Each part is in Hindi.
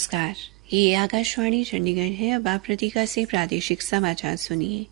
नमस्कार, ये आकाशवाणी चंडीगढ़ है। अब आप प्रतीका से प्रादेशिक समाचार सुनिए।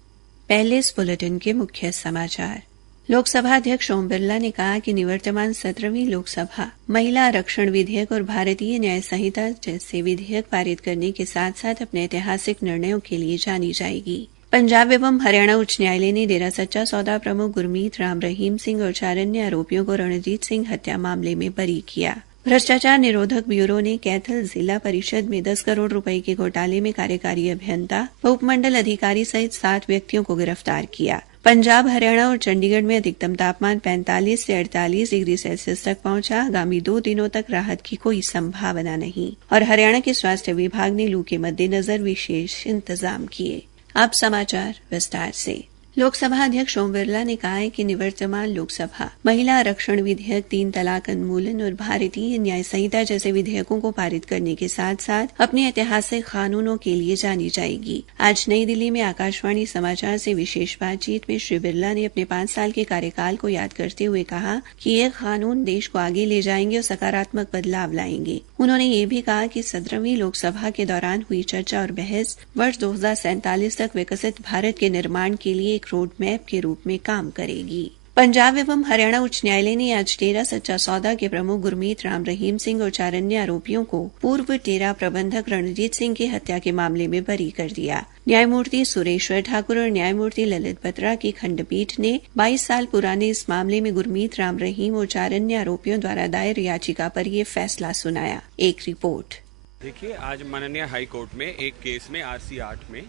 पहले इस बुलेटिन के मुख्य समाचार। लोकसभा अध्यक्ष ओम बिरला ने कहा कि निवर्तमान 17वीं लोकसभा महिला आरक्षण विधेयक और भारतीय न्याय संहिता जैसे विधेयक पारित करने के साथ साथ अपने ऐतिहासिक निर्णयों के लिए जानी जाएगी। पंजाब एवं हरियाणा उच्च न्यायालय ने डेरा सच्चा सौदा प्रमुख गुरमीत राम रहीम सिंह और 4 अन्य आरोपियों को रणजीत सिंह हत्या मामले में बरी किया। भ्रष्टाचार निरोधक ब्यूरो ने कैथल जिला परिषद में 10 करोड़ रुपए के घोटाले में कार्यकारी अभियंता व उपमंडल अधिकारी सहित 7 व्यक्तियों को गिरफ्तार किया। पंजाब, हरियाणा और चंडीगढ़ में अधिकतम तापमान 45 से 48 डिग्री सेल्सियस तक पहुंचा। आगामी 2 दिनों तक राहत की कोई संभावना नहीं। और हरियाणा के स्वास्थ्य विभाग ने लू के मद्देनजर विशेष इंतजाम किए। अब समाचार विस्तार से। लोकसभा अध्यक्ष ओम बिरला ने कहा है कि निवर्तमान लोकसभा महिला आरक्षण विधेयक, 3 तलाक उन्मूलन और भारतीय न्याय संहिता जैसे विधेयकों को पारित करने के साथ साथ अपने ऐतिहासिक कानूनों के लिए जानी जाएगी। आज नई दिल्ली में आकाशवाणी समाचार से विशेष बातचीत में श्री बिरला ने अपने 5 साल के कार्यकाल को याद करते हुए कहा कि ये कानून देश को आगे ले जाएंगे और सकारात्मक बदलाव लाएंगे। उन्होंने ये भी कहा कि 17वीं लोकसभा के दौरान हुई चर्चा और बहस वर्ष 2047 तक विकसित भारत के निर्माण के लिए एक रोड मैप के रूप में काम करेगी। पंजाब एवं हरियाणा उच्च न्यायालय ने आज डेरा सच्चा सौदा के प्रमुख गुरमीत राम रहीम सिंह और 4 अन्य आरोपियों को पूर्व डेरा प्रबंधक रणजीत सिंह की हत्या के मामले में बरी कर दिया। न्यायमूर्ति सुरेश्वर ठाकुर और न्यायमूर्ति ललित बत्रा की खंडपीठ ने 22 साल पुराने इस मामले में गुरमीत राम रहीम और 4 अन्य आरोपियों द्वारा दायर याचिका पर यह फैसला सुनाया। एक रिपोर्ट। देखिए, आज माननीय हाई कोर्ट में एक केस में RC 8 में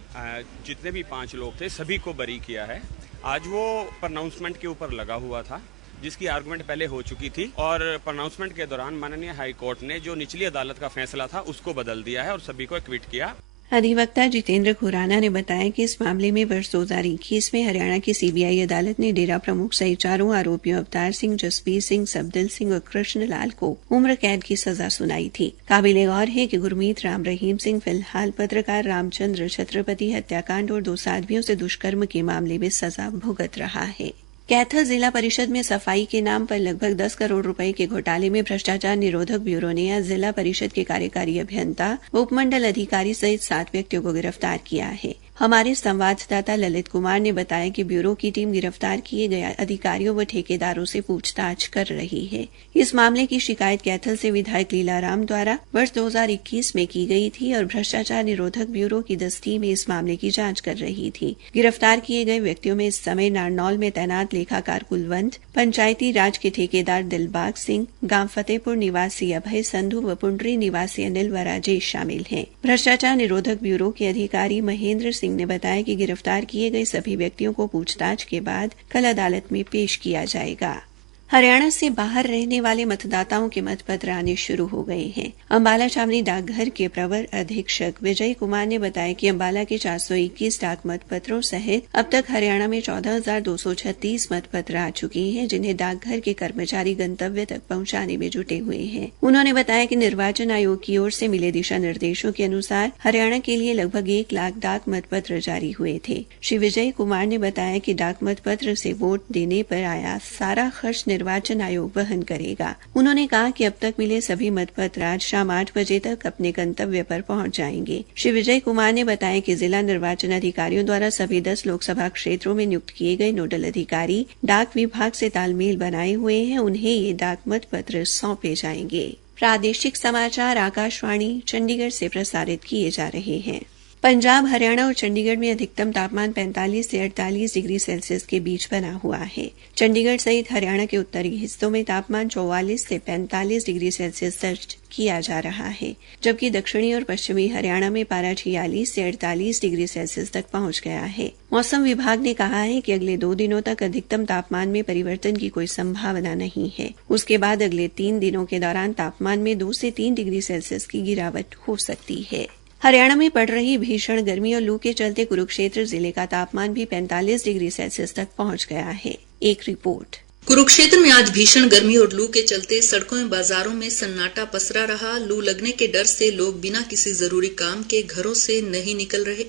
जितने भी 5 लोग थे सभी को बरी किया है। आज वो प्रोनाउंसमेंट के ऊपर लगा हुआ था, जिसकी आर्गुमेंट पहले हो चुकी थी और प्रोनाउंसमेंट के दौरान माननीय हाई कोर्ट ने जो निचली अदालत का फैसला था उसको बदल दिया है और सभी को एक्विट किया। अधिवक्ता जितेंद्र खुराना ने बताया कि इस मामले में वर्ष 2021 में हरियाणा की CBI अदालत ने डेरा प्रमुख सहित 4 आरोपियों अवतार सिंह, जसबीर सिंह, सबदिल सिंह और कृष्ण लाल को उम्र कैद की सजा सुनाई थी। काबिले गौर है कि गुरमीत राम रहीम सिंह फिलहाल पत्रकार रामचंद्र छत्रपति हत्याकांड और 2 साध्वियों से दुष्कर्म के मामले में सजा भुगत रहा है। कैथल जिला परिषद में सफाई के नाम पर लगभग 10 करोड़ रुपए के घोटाले में भ्रष्टाचार निरोधक ब्यूरो ने आज जिला परिषद के कार्यकारी अभियंता व उपमंडल अधिकारी सहित 7 व्यक्तियों को गिरफ्तार किया है। हमारे संवाददाता ललित कुमार ने बताया कि ब्यूरो की टीम गिरफ्तार किए गए अधिकारियों व ठेकेदारों से पूछताछ कर रही है। इस मामले की शिकायत कैथल से विधायक लीलाराम द्वारा वर्ष 2021 में की गई थी और भ्रष्टाचार निरोधक ब्यूरो की 10 टीमें इस मामले की जांच कर रही थी। गिरफ्तार किए गए व्यक्तियों में इस समय नारनौल में तैनात लेखाकार कुलवंत, पंचायती राज के ठेकेदार दिलबाग सिंह, गांव फतेहपुर निवासी अभय संधू व पुंडरी निवासी अनिल व राजेश शामिल हैं। भ्रष्टाचार निरोधक ब्यूरो के अधिकारी महेंद्र सिंह ने बताया कि गिरफ्तार किए गए सभी व्यक्तियों को पूछताछ के बाद कल अदालत में पेश किया जाएगा। हरियाणा से बाहर रहने वाले मतदाताओं के मतपत्र आने शुरू हो गए हैं। अंबाला छावनी डाकघर के प्रवर अधीक्षक विजय कुमार ने बताया कि अंबाला के 421 डाक मतपत्रों सहित अब तक हरियाणा में 14,236 मतपत्र आ चुके हैं, जिन्हें डाकघर के कर्मचारी गंतव्य तक पहुंचाने में जुटे हुए हैं। उन्होंने बताया कि निर्वाचन आयोग की ओर से मिले दिशा निर्देशों के अनुसार हरियाणा के लिए लगभग 1 लाख डाक मतपत्र जारी हुए थे। श्री विजय कुमार ने बताया कि डाक मतपत्र से वोट देने पर आया सारा खर्च निर्वाचन आयोग वहन करेगा। उन्होंने कहा कि अब तक मिले सभी मतपत्र आज शाम 8 बजे तक अपने गंतव्य पर पहुंच जाएंगे। श्री विजय कुमार ने बताया कि जिला निर्वाचन अधिकारियों द्वारा सभी 10 लोकसभा क्षेत्रों में नियुक्त किए गए नोडल अधिकारी डाक विभाग से तालमेल बनाए हुए हैं। उन्हें ये डाक मतपत्र सौंपे जाएंगे। प्रादेशिक समाचार आकाशवाणी चंडीगढ़ से प्रसारित किए जा रहे हैं। पंजाब, हरियाणा और चंडीगढ़ में अधिकतम तापमान 45 से 48 डिग्री सेल्सियस के बीच बना हुआ है। चंडीगढ़ सहित हरियाणा के उत्तरी हिस्सों में तापमान 44 से 45 डिग्री सेल्सियस दर्ज किया जा रहा है, जबकि दक्षिणी और पश्चिमी हरियाणा में पारा 46 से 48 डिग्री सेल्सियस तक पहुंच गया है। मौसम विभाग ने कहा है कि अगले 2 दिनों तक अधिकतम तापमान में परिवर्तन की कोई संभावना नहीं है। उसके बाद अगले 3 दिनों के दौरान तापमान में 2 से 3 डिग्री सेल्सियस की गिरावट हो सकती है। हरियाणा में पड़ रही भीषण गर्मी और लू के चलते कुरुक्षेत्र जिले का तापमान भी 45 डिग्री सेल्सियस तक पहुंच गया है। एक रिपोर्ट। कुरुक्षेत्र में आज भीषण गर्मी और लू के चलते सड़कों और बाजारों में सन्नाटा पसरा रहा। लू लगने के डर से लोग बिना किसी जरूरी काम के घरों से नहीं निकल रहे।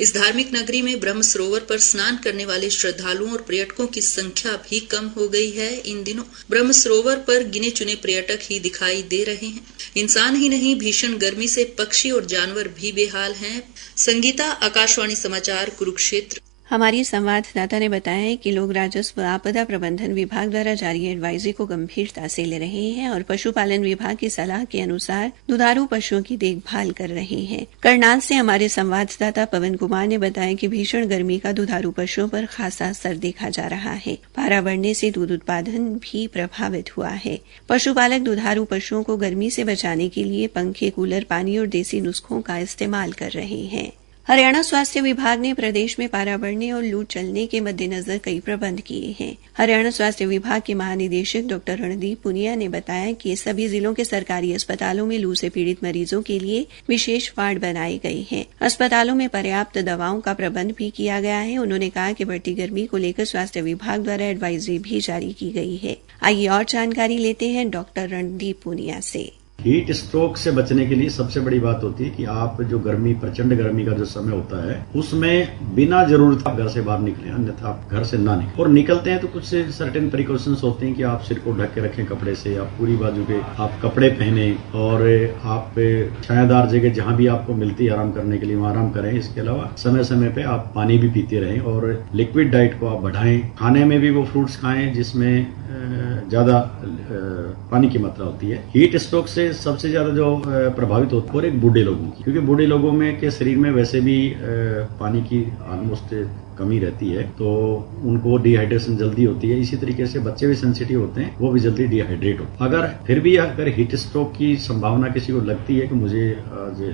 इस धार्मिक नगरी में ब्रह्म सरोवर पर स्नान करने वाले श्रद्धालुओं और पर्यटकों की संख्या भी कम हो गई है। इन दिनों ब्रह्म सरोवर पर गिने चुने पर्यटक ही दिखाई दे रहे हैं। इंसान ही नहीं, भीषण गर्मी से पक्षी और जानवर भी बेहाल हैं। संगीता, आकाशवाणी समाचार, कुरुक्षेत्र। हमारी संवाददाता ने बताया है कि लोग राजस्व आपदा प्रबंधन विभाग द्वारा जारी एडवाइजरी को गंभीरता से ले रहे हैं और पशुपालन विभाग की सलाह के अनुसार दुधारू पशुओं की देखभाल कर रहे हैं। करनाल से हमारे संवाददाता पवन कुमार ने बताया कि भीषण गर्मी का दुधारू पशुओं पर खासा असर देखा जा रहा है। पारा बढ़ने से दूध उत्पादन भी प्रभावित हुआ है। पशुपालक दुधारू पशुओं को गर्मी से बचाने के लिए पंखे, कूलर, पानी और देसी नुस्खों का इस्तेमाल कर रहे हैं। हरियाणा स्वास्थ्य विभाग ने प्रदेश में पारा बढ़ने और लू चलने के मद्देनजर कई प्रबंध किए हैं। हरियाणा स्वास्थ्य विभाग के महानिदेशक डॉ रणदीप पुनिया ने बताया कि सभी जिलों के सरकारी अस्पतालों में लू से पीड़ित मरीजों के लिए विशेष वार्ड बनाए गए हैं। अस्पतालों में पर्याप्त दवाओं का प्रबंध भी किया गया है। उन्होंने कहा कि बढ़ती गर्मी को लेकर स्वास्थ्य विभाग द्वारा एडवाइजरी भी जारी की गई है। आइए और जानकारी लेते हैं डॉ रणदीप पुनिया से। हीट स्ट्रोक से बचने के लिए सबसे बड़ी बात होती है कि आप जो गर्मी, प्रचंड गर्मी का जो समय होता है, उसमें बिना जरूरत आप घर से बाहर निकलें, अन्यथा आप घर से ना निकलें। और निकलते हैं तो कुछ सर्टेन प्रिकॉशंस होते हैं कि आप सिर को ढक के रखें कपड़े से, आप पूरी बाजू के आप कपड़े पहने और आप छायादार जगह जहां भी आपको मिलती है आराम करने के लिए वहां आराम करें। इसके अलावा समय समय पे आप पानी भी पीते रहें और लिक्विड डाइट को आप बढ़ाएं। खाने में भी वो फ्रूट्स खाएं जिसमें ज्यादा पानी की मात्रा होती है। हीट स्ट्रोक से सबसे ज्यादा जो प्रभावित होता है और एक बूढ़े लोगों की, क्योंकि बूढ़े लोगों में के शरीर में वैसे भी पानी की ऑलमोस्ट कमी रहती है, तो उनको डिहाइड्रेशन जल्दी होती है। इसी तरीके से बच्चे भी सेंसिटिव होते हैं, वो भी जल्दी डिहाइड्रेट होते हैं। अगर हीट स्ट्रोक की संभावना किसी को लगती है कि मुझे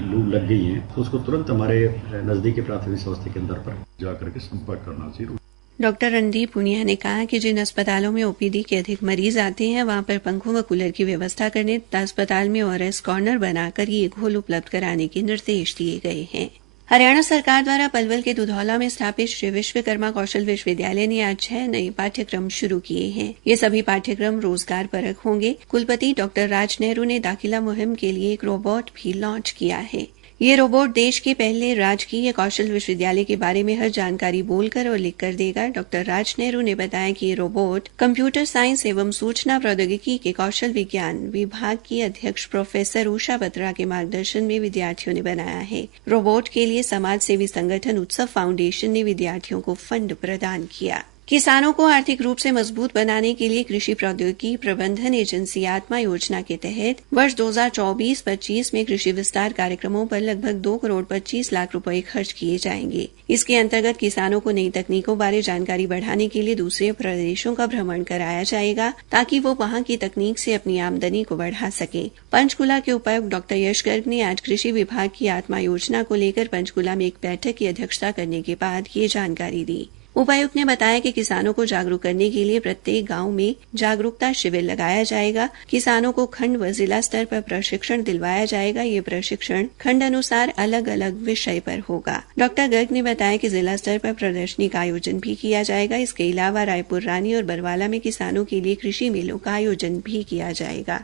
लू लग गई है, तो उसको तुरंत हमारे नजदीकी प्राथमिक स्वास्थ्य केंद्र पर जाकर के संपर्क करना चाहिए। डॉक्टर रणदीप पुनिया ने कहा कि जिन अस्पतालों में ओपीडी के अधिक मरीज आते हैं, वहां पर पंखों व कूलर की व्यवस्था करने तथा अस्पताल में ओआरएस कॉर्नर बनाकर ये घोल उपलब्ध कराने के निर्देश दिए गए हैं। हरियाणा सरकार द्वारा पलवल के दुधौला में स्थापित श्री विश्वकर्मा कौशल विश्वविद्यालय ने आज 6 नए पाठ्यक्रम शुरू किए हैं। ये सभी पाठ्यक्रम रोजगार परक होंगे। कुलपति डॉक्टर राज नेहरू ने दाखिला मुहिम के लिए एक रोबोट भी लॉन्च किया है। ये रोबोट देश के पहले राजकीय कौशल विश्वविद्यालय के बारे में हर जानकारी बोलकर और लिखकर देगा। डॉक्टर राज नेहरू ने बताया कि ये रोबोट कंप्यूटर साइंस एवं सूचना प्रौद्योगिकी के कौशल विज्ञान विभाग की अध्यक्ष प्रोफेसर उषा बत्रा के मार्गदर्शन में विद्यार्थियों ने बनाया है। रोबोट के लिए समाज सेवी संगठन उत्सव फाउंडेशन ने विद्यार्थियों को फंड प्रदान किया। किसानों को आर्थिक रूप से मजबूत बनाने के लिए कृषि प्रौद्योगिकी प्रबंधन एजेंसी आत्मा योजना के तहत वर्ष 2024-25 में कृषि विस्तार कार्यक्रमों पर लगभग 2 करोड़ 25 लाख रुपए खर्च किए जाएंगे। इसके अंतर्गत किसानों को नई तकनीकों बारे जानकारी बढ़ाने के लिए दूसरे प्रदेशों का भ्रमण कराया जाएगा, ताकि वो वहां की तकनीक से अपनी आमदनी को बढ़ा सकें। पंचकुला के उपायुक्त डॉक्टर यश गर्ग ने आज कृषि विभाग की आत्मा योजना को लेकर पंचकुला में एक बैठक की अध्यक्षता करने के बाद ये जानकारी दी। उपायुक्त ने बताया कि किसानों को जागरूक करने के लिए प्रत्येक गांव में जागरूकता शिविर लगाया जाएगा। किसानों को खंड व जिला स्तर पर प्रशिक्षण दिलवाया जाएगा। ये प्रशिक्षण खंड अनुसार अलग अलग विषय पर होगा। डॉक्टर गर्ग ने बताया कि जिला स्तर पर प्रदर्शनी का आयोजन भी किया जाएगा। इसके अलावा रायपुर, रानी और बरवाला में किसानों के लिए कृषि मेलों का आयोजन भी किया जाएगा।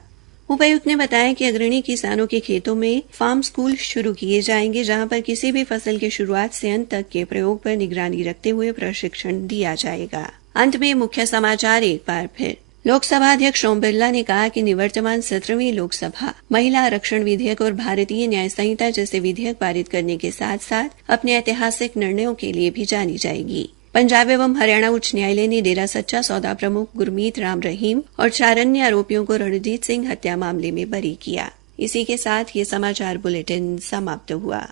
उपायुक्त ने बताया कि अग्रणी किसानों के खेतों में फार्म स्कूल शुरू किए जाएंगे, जहां पर किसी भी फसल की शुरुआत से अंत तक के प्रयोग पर निगरानी रखते हुए प्रशिक्षण दिया जाएगा। अंत में मुख्य समाचार एक बार फिर। लोकसभा अध्यक्ष ओम बिरला ने कहा कि निवर्तमान 17वीं लोकसभा महिला आरक्षण विधेयक और भारतीय न्याय संहिता जैसे विधेयक पारित करने के साथ साथ अपने ऐतिहासिक निर्णयों के लिए भी जानी जाएगी। पंजाब एवं हरियाणा उच्च न्यायालय ने डेरा सच्चा सौदा प्रमुख गुरमीत राम रहीम और 4 अन्य आरोपियों को रणजीत सिंह हत्या मामले में बरी किया। इसी के साथ ये समाचार बुलेटिन समाप्त हुआ।